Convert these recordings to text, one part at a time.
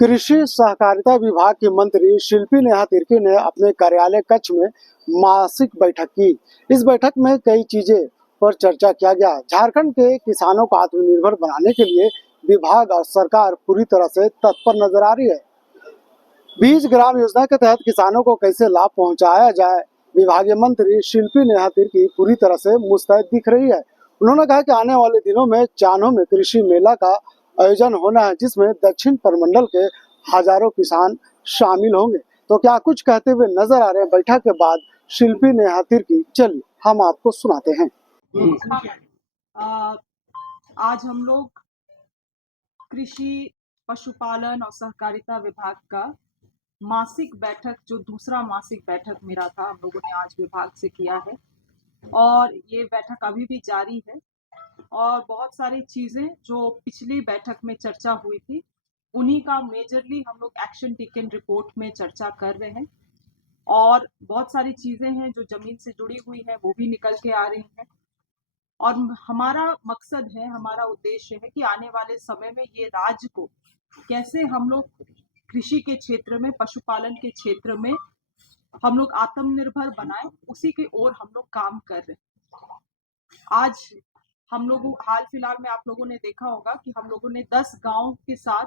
कृषि सहकारिता विभाग की मंत्री शिल्पी नेहा तिर्की ने अपने कार्यालय कक्ष में मासिक बैठक की। इस बैठक में कई चीजें पर चर्चा किया गया। झारखंड के किसानों को आत्मनिर्भर बनाने के लिए विभाग और सरकार पूरी तरह से तत्पर नजर आ रही है। बीज ग्राम योजना के तहत किसानों को कैसे लाभ पहुंचाया जाए, विभागीय मंत्री शिल्पी नेहा तिर्की पूरी तरह से मुस्तैद दिख रही है। उन्होंने कहा कि आने वाले दिनों में चान्हो में कृषि मेला का आयोजन होना है, जिसमें दक्षिण प्रमंडल के हजारों किसान शामिल होंगे। तो क्या कुछ कहते हुए नजर आ रहे हैं बैठक के बाद शिल्पी नेहा तिर्की, चलिए हम आपको सुनाते हैं। आज हम लोग कृषि, पशुपालन और सहकारिता विभाग का मासिक बैठक, जो दूसरा मासिक बैठक मेरा था, हम लोगों ने आज विभाग से किया है और ये बैठक अभी भी जारी है। और बहुत सारी चीजें जो पिछली बैठक में चर्चा हुई थी, उन्हीं का मेजरली हम लोग एक्शन टेकन रिपोर्ट में चर्चा कर रहे हैं। और बहुत सारी चीजें हैं जो जमीन से जुड़ी हुई है, वो भी निकल के आ रही हैं। और हमारा मकसद है, हमारा उद्देश्य है कि आने वाले समय में ये राज्य को कैसे हम लोग कृषि के क्षेत्र में, पशुपालन के क्षेत्र में हम लोग आत्मनिर्भर बनाएं, उसी की ओर हम लोग काम कर रहे हैं। आज हम लोग हाल फिलहाल में आप लोगों ने देखा होगा कि हम लोगों ने 10 गांव के साथ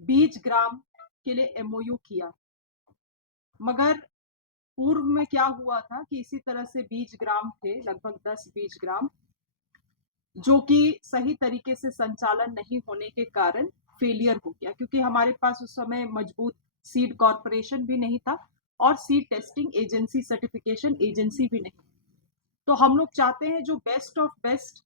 बीज ग्राम के लिए एमओयू किया। मगर पूर्व में क्या हुआ था कि इसी तरह से बीज ग्राम थे, लगभग 10 बीज ग्राम, जो कि सही तरीके से संचालन नहीं होने के कारण फेलियर हो गया, क्योंकि हमारे पास उस समय मजबूत सीड कॉरपोरेशन भी नहीं था और seed testing agency, certification agency भी नहीं। तो हम लोग चाहते हैं जो बेस्ट ऑफ बेस्ट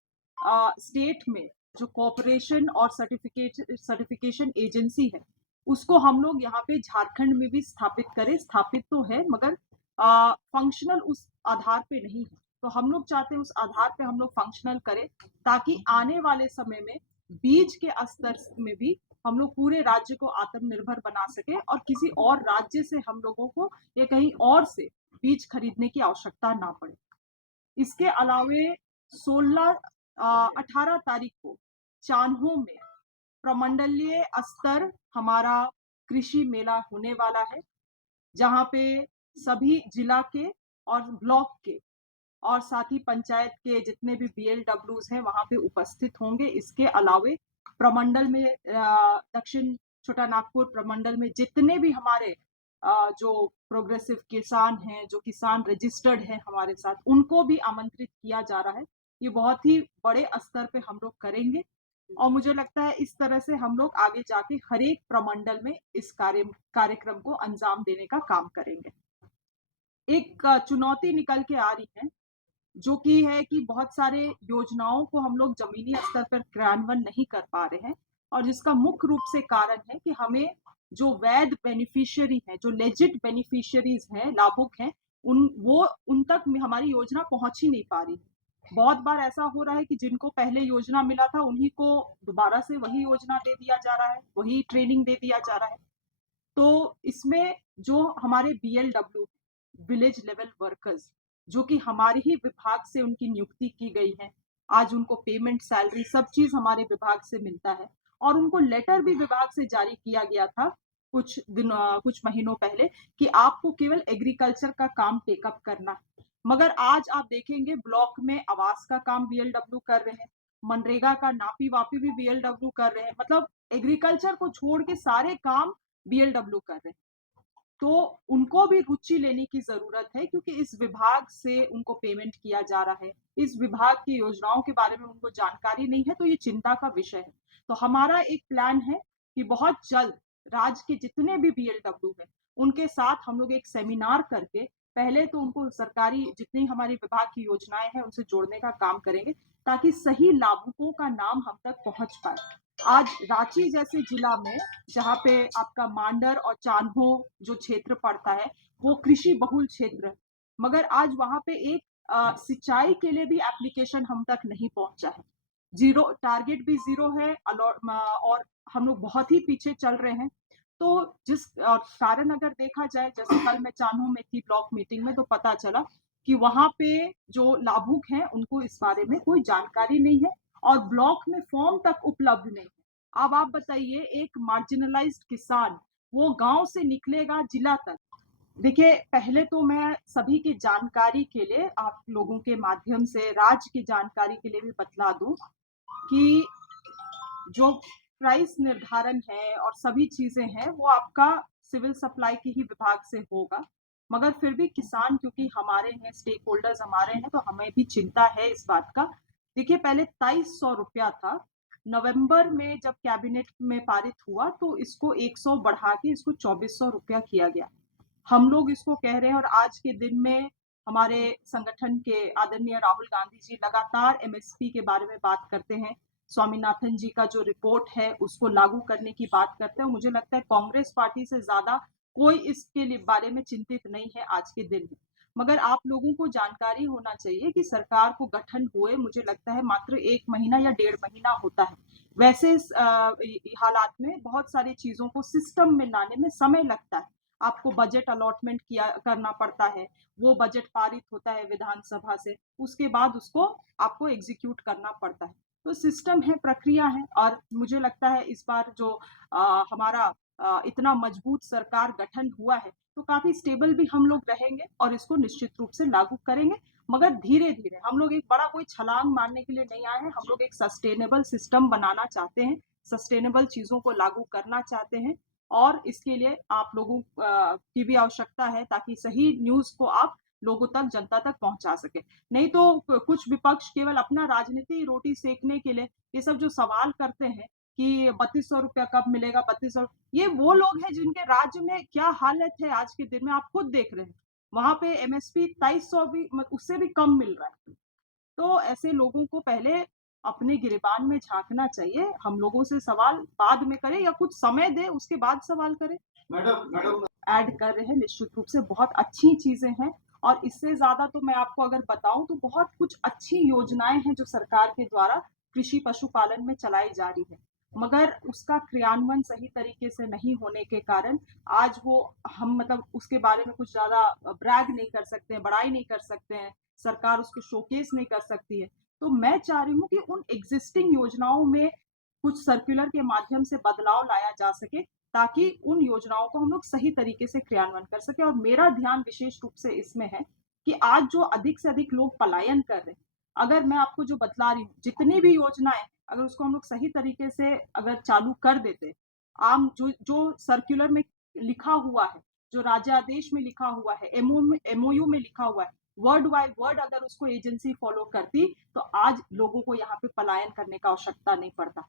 स्टेट में जो कॉरपोरेशन और सर्टिफिकेशन एजेंसी है, उसको हम लोग यहाँ पे झारखंड में भी स्थापित करें। स्थापित तो है मगर फंक्शनल उस आधार पे नहीं है। तो हम लोग चाहते हैं उस आधार पे हम लोग फंक्शनल करें, ताकि आने वाले समय में बीज के स्तर में भी हम लोग पूरे राज्य को आत्मनिर्भर बना सके और किसी और राज्य से हम लोगों को या कहीं और से बीज खरीदने की आवश्यकता ना पड़े। इसके अलावे 18 तारीख को चान्हो में प्रमंडलीय स्तर हमारा कृषि मेला होने वाला है, जहां पे सभी जिला के और ब्लॉक के और साथ ही पंचायत के जितने भी BLWs हैं वहां पे उपस्थित होंगे। इसके अलावे प्रमंडल में, दक्षिण छोटा नागपुर प्रमंडल में जितने भी हमारे जो प्रोग्रेसिव किसान हैं, जो किसान रजिस्टर्ड हैं हमारे साथ, उनको भी आमंत्रित किया जा रहा है। ये बहुत ही बड़े स्तर पे हम लोग करेंगे और मुझे लगता है इस तरह से हम लोग आगे जाके हर एक प्रमंडल में इस कार्यक्रम को अंजाम देने का काम करेंगे। एक चुनौती निकल के आ रही है, जो कि है कि बहुत सारे योजनाओं को हम लोग जमीनी स्तर पर क्रियान्वयन नहीं कर पा रहे हैं, और जिसका मुख्य रूप से कारण है कि हमें जो वैध बेनिफिशियरी हैं, जो लेजिट बेनिफिशियरीज हैं, लाभुक हैं, उन तक हमारी योजना पहुंच ही नहीं पा रही। बहुत बार ऐसा हो रहा है कि जिनको पहले योजना मिला था उन्हीं को दोबारा से वही योजना दे दिया जा रहा है, वही ट्रेनिंग दे दिया जा रहा है। तो इसमें जो हमारे BLW, विलेज लेवल वर्कर्स, जो कि हमारे ही विभाग से उनकी नियुक्ति की गई है, आज उनको पेमेंट, सैलरी, सब चीज हमारे विभाग से मिलता है और उनको लेटर भी विभाग से जारी किया गया था कुछ महीनों पहले कि आपको केवल एग्रीकल्चर का काम टेकअप करना है। मगर आज आप देखेंगे ब्लॉक में आवास का काम BLW कर रहे हैं, मनरेगा का नापी वापी भी BLW कर रहे हैं, मतलब एग्रीकल्चर को छोड़ के सारे काम BLW कर रहे हैं। तो उनको भी रुचि लेने की जरूरत है, क्योंकि इस विभाग से उनको पेमेंट किया जा रहा है, इस विभाग की योजनाओं के बारे में उनको जानकारी नहीं है, तो ये चिंता का विषय है। तो हमारा एक प्लान है कि बहुत जल्द राज्य के जितने भी BLW हैं उनके साथ हम लोग एक सेमिनार करके पहले तो उनको सरकारी जितनी हमारी विभाग की योजनाएं हैं उनसे जोड़ने का काम करेंगे, ताकि सही लाभुकों का नाम हम तक पहुंच पाए। आज रांची जैसे जिला में, जहाँ पे आपका मांडर और चान्हो जो क्षेत्र पड़ता है, वो कृषि बहुल क्षेत्र है, मगर आज वहां पे एक सिंचाई के लिए भी एप्लीकेशन हम तक नहीं पहुंचा है। जीरो टारगेट भी जीरो है और हम लोग बहुत ही पीछे चल रहे हैं। तो जिस कारण अगर देखा जाए, जैसे कल मैं चान्हो में थी ब्लॉक मीटिंग में, तो पता चला कि वहां पे जो लाभुक हैं उनको इस बारे में कोई जानकारी नहीं है और ब्लॉक में फॉर्म तक उपलब्ध नहीं है। अब आप बताइए, एक मार्जिनलाइज्ड किसान वो गांव से निकलेगा जिला तक। देखिए, पहले तो मैं सभी की जानकारी के लिए आप लोगों के माध्यम से राज्य की जानकारी के लिए भी बतला दूं कि जो प्राइस निर्धारण है और सभी चीजें हैं वो आपका सिविल सप्लाई की ही विभाग से होगा। मगर फिर भी किसान क्योंकि हमारे हैं, स्टेक होल्डर्स हमारे हैं, तो हमें भी चिंता है इस बात का। देखिए, पहले 2300 रुपया था। नवंबर में जब कैबिनेट में पारित हुआ तो इसको 100 बढ़ा के इसको 2400 रुपया किया गया। हम लोग इसको कह रहे हैं और आज के दिन में हमारे संगठन के आदरणीय राहुल गांधी जी लगातार एमएसपी के बारे में बात करते हैं। स्वामीनाथन जी का जो रिपोर्ट है उसको लागू करने की बात करते हैं। मुझे लगता है कांग्रेस पार्टी से ज्यादा कोई इसके लिए बारे में चिंतित नहीं है आज के दिन में। मगर आप लोगों को जानकारी होना चाहिए कि सरकार को गठन हुए मुझे लगता है मात्र 1 महीना या 1.5 महीना होता है। वैसे हालात में बहुत सारी चीजों को सिस्टम में लाने में समय लगता है। आपको बजट अलॉटमेंट किया करना पड़ता है, वो बजट पारित होता है विधानसभा से, उसके बाद उसको आपको एग्जीक्यूट करना पड़ता है। तो सिस्टम है, प्रक्रिया है। और मुझे लगता है इस बार जो हमारा इतना मजबूत सरकार गठन हुआ है तो काफी स्टेबल भी हम लोग रहेंगे और इसको निश्चित रूप से लागू करेंगे। मगर धीरे धीरे, हम लोग एक बड़ा कोई छलांग मारने के लिए नहीं आए हैं। हम लोग एक सस्टेनेबल सिस्टम बनाना चाहते हैं, सस्टेनेबल चीजों को लागू करना चाहते हैं। और इसके लिए आप लोगों की भी आवश्यकता है ताकि सही न्यूज को आप लोगों तक, जनता तक पहुंचा सके। नहीं तो कुछ विपक्ष केवल अपना राजनीति रोटी सेकने के लिए ये सब जो सवाल करते हैं कि 3200 रुपया कब मिलेगा, 3200, ये वो लोग हैं जिनके राज्य में क्या हालत है आज के दिन में आप खुद देख रहे हैं। वहां पे एमएसपी 2300 भी उससे भी कम मिल रहा है। तो ऐसे लोगों को पहले अपने गिरेबान में झांकना चाहिए। हम लोगों से सवाल बाद में करें या कुछ समय दे उसके बाद सवाल करें। मैडम ऐड कर रहे हैं, निश्चित रूप से बहुत अच्छी चीजें हैं। और इससे ज्यादा तो मैं आपको अगर बताऊं तो बहुत कुछ अच्छी योजनाएं हैं जो सरकार के द्वारा कृषि पशुपालन में चलाई जा रही है। मगर उसका क्रियान्वयन सही तरीके से नहीं होने के कारण आज वो, हम मतलब उसके बारे में कुछ ज्यादा ब्रैग नहीं कर सकते हैं, बड़ाई नहीं कर सकते हैं, सरकार उसको शोकेस नहीं कर सकती है। तो मैं चाह रही हूँ कि उन एग्जिस्टिंग योजनाओं में कुछ सर्कुलर के माध्यम से बदलाव लाया जा सके ताकि उन योजनाओं को हम लोग सही तरीके से क्रियान्वयन कर सके। और मेरा ध्यान विशेष रूप से इसमें है कि आज जो अधिक से अधिक लोग पलायन कर रहे हैं, अगर मैं आपको जो बतला रही हूँ जितनी भी योजनाएं, अगर उसको हम लोग सही तरीके से अगर चालू कर देते, आम जो जो सर्कुलर में लिखा हुआ है, जो राज्यादेश में लिखा हुआ है, एमओयू में लिखा हुआ है, वर्ड बाय वर्ड अगर उसको एजेंसी फॉलो करती तो आज लोगों को यहाँ पे पलायन करने का आवश्यकता नहीं पड़ता।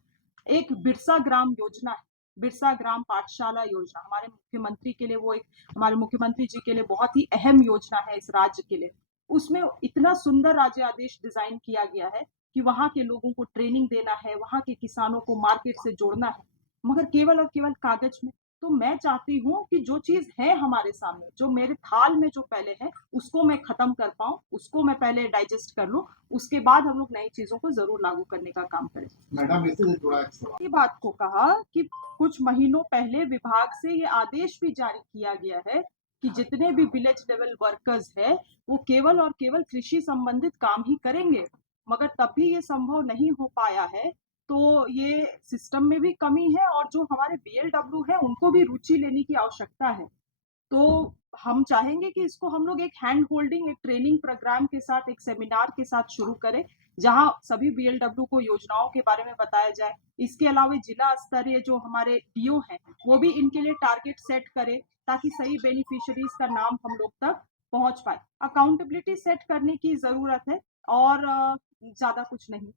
एक बिरसा ग्राम योजना है, बिरसा ग्राम पाठशाला योजना हमारे मुख्यमंत्री के लिए, वो एक हमारे मुख्यमंत्री जी के लिए बहुत ही अहम योजना है इस राज्य के लिए। उसमें इतना सुंदर राज्य आदेश डिजाइन किया गया है कि वहां के लोगों को ट्रेनिंग देना है, वहां के किसानों को मार्केट से जोड़ना है, मगर केवल और केवल कागज में। तो मैं चाहती हूँ कि जो चीज है हमारे सामने, जो मेरे थाल में जो पहले है उसको मैं खत्म कर पाऊं, उसको मैं पहले डाइजेस्ट कर लूं, उसके बाद हम लोग नई चीजों को जरूर लागू करने का काम करें। मैडम इससे जुड़ा एक सवाल, ये बात को कहा कि कुछ महीनों पहले विभाग से ये आदेश भी जारी किया गया है कि जितने भी विलेज लेवल वर्कर्स है वो केवल और केवल कृषि संबंधित काम ही करेंगे। मगर तब भी ये संभव नहीं हो पाया है। तो ये सिस्टम में भी कमी है और जो हमारे बीएलडब्ल्यू है उनको भी रुचि लेने की आवश्यकता है। तो हम चाहेंगे कि इसको हम लोग एक हैंड होल्डिंग, एक ट्रेनिंग प्रोग्राम के साथ, एक सेमिनार के साथ शुरू करें जहां सभी बीएलडब्ल्यू को योजनाओं के बारे में बताया जाए। इसके अलावा जिला स्तरीय जो हमारे डीओ हैं वो भी इनके लिए टारगेट सेट करे ताकि सही बेनिफिशियरीज का नाम हम लोग तक पहुंच पाए। अकाउंटेबिलिटी सेट करने की जरूरत है और ज्यादा कुछ नहीं।